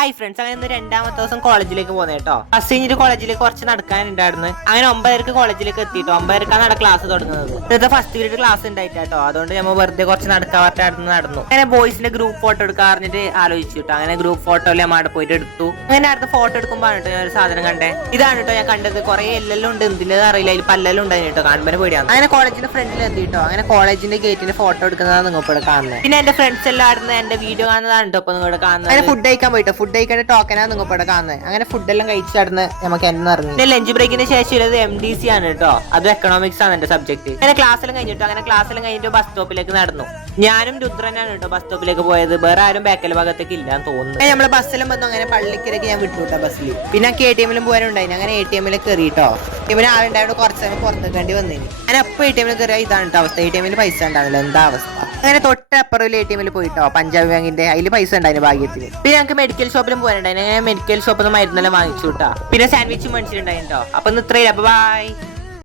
Hi friends, അങ്ങനെ രണ്ടാമത്തെ ദിവസം കോളേജിലേക്ക് പോകുന്നത് കേട്ടോ. ഫസ്റ്റ് കഴിഞ്ഞിട്ട് കോളേജിലേക്ക് കുറച്ച് നടക്കാനുണ്ടായിരുന്നു. അങ്ങനെ 9:00 കോളേജിലേക്ക് എത്തിയിട്ടോ. 9:00 ക്ലാസ് തുടങ്ങുന്നത്. ഇന്നത്തെ ഫസ്റ്റ് പീരീഡ് ക്ലാസ് ഉണ്ടായിട്ടോ. അതുകൊണ്ട് നമ്മൾ വെറുതെ കുറച്ച് നടന്നു. അങ്ങനെ ബോയ്സിന്റെ ഗ്രൂപ്പ് ഫോട്ടോ എടുക്കാൻ പറഞ്ഞിട്ട് ആലോചിച്ചു കേട്ടോ. അങ്ങനെ ഗ്രൂപ്പ് ഫോട്ടോയിൽ നമ്മൾ അവിടെ പോയിട്ട് എടുത്തു. അങ്ങനെ അടുത്ത് ഫോട്ടോ എടുക്കുമ്പോൾ കേട്ടോ ഞാൻ ഒരു സാധനം കണ്ടേ. ഇതാണ് കേട്ടോ ഞാൻ കണ്ടത്. കുറെ എല്ലെല്ലാം ഉണ്ട്, എന്തില്ലെന്ന് അറിയില്ല. അതിൽ പല്ലെല്ലാം ഉണ്ടായിരുന്നു കേട്ടോ. കാണുമ്പോൾ പേടിയാണ്. അങ്ങനെ കോളേജിന്റെ ഫ്രണ്ടിൽ എത്തിയിട്ടോ. അങ്ങനെ കോളേജിന്റെ ഗേറ്റിന്റെ ഫോട്ടോ എടുക്കുന്നതാണ് നിങ്ങളിവിടെ കാണുന്നത്. പിന്നെ എന്റെ ഫ്രണ്ട്സ് എല്ലാം ആടുന്ന എന്റെ വീഡിയോ കാണുന്നതാണ് കേട്ടോ ഇപ്പൊ നിങ്ങളുടെ കാണുന്നത്. അങ്ങനെ ഫുഡ് കഴിക്കാൻ പോയിട്ടോ. ഫുഡ് കഴിക്കേണ്ട ടോക്കനാണ് നിങ്ങൾ ഇവിടെ കാണുന്നത്. അങ്ങനെ ഫുഡെല്ലാം കഴിച്ചാടുന്ന് നമുക്ക് എന്ന് പറഞ്ഞു. പിന്നെ ലഞ്ച് ബ്രേക്കിന് ശേഷം ഉള്ളത് MDC ആണ് കേട്ടോ. അത് എക്കണോമിക്സ് ആണ് എന്റെ സബ്ജക്ട്. അങ്ങനെ ക്ലാസ്സിലും കഴിഞ്ഞിട്ടോ. അങ്ങനെ ക്ലാസ്സിലും കഴിഞ്ഞിട്ട് ബസ് സ്റ്റോപ്പിലേക്ക് നടന്നു. ഞാനും രുദ്രനാണ് കേട്ടോ ബസ് സ്റ്റോപ്പിലേക്ക് പോയത്. വേറെ ആരും ബാക്കൽ ഭാഗത്തേക്ക് ഇല്ലാന്ന് തോന്നുന്നു. നമ്മള് ബസ്സിലും വന്നു. അങ്ങനെ പള്ളിക്കരക്ക് ഞാൻ വിട്ടു കേട്ടോ ബസ്സിൽ. പിന്നെ KTM പോകാനുണ്ടായിരുന്നു. അങ്ങനെ ATM കയറിട്ടോ. ATM ആളുണ്ടായിട്ട് കുറച്ച് സമയം പുറത്തേക്കേണ്ടി വന്നേന്. അങ്ങനെ അപ്പൊ ATM കയറിയ ഇതാണ് കേട്ടോ അവസ്ഥ. ATM പൈസ ഉണ്ടാവില്ല. എന്താ അവസ്ഥ. അങ്ങനെ തൊട്ടപ്പുറം ATM പോയിട്ടോ. പഞ്ചാബ് ബാങ്കിന്റെ അതിൽ പൈസ ഉണ്ടായിരുന്നു ഭാഗ്യത്തിന്. പിന്നെ ഞങ്ങൾക്ക് മെഡിക്കൽ ഷോപ്പിലും പോകാനുണ്ടായിരുന്നു. മെഡിക്കൽ ഷോപ്പിൽ നിന്ന് മരുന്നെല്ലാം വാങ്ങിച്ചു കേട്ടോ. പിന്നെ സാൻഡ്വിച്ചും മേടിച്ചിട്ടുണ്ടായിട്ടോ. അപ്പൊ ഇത്രയില്ല. ബൈ.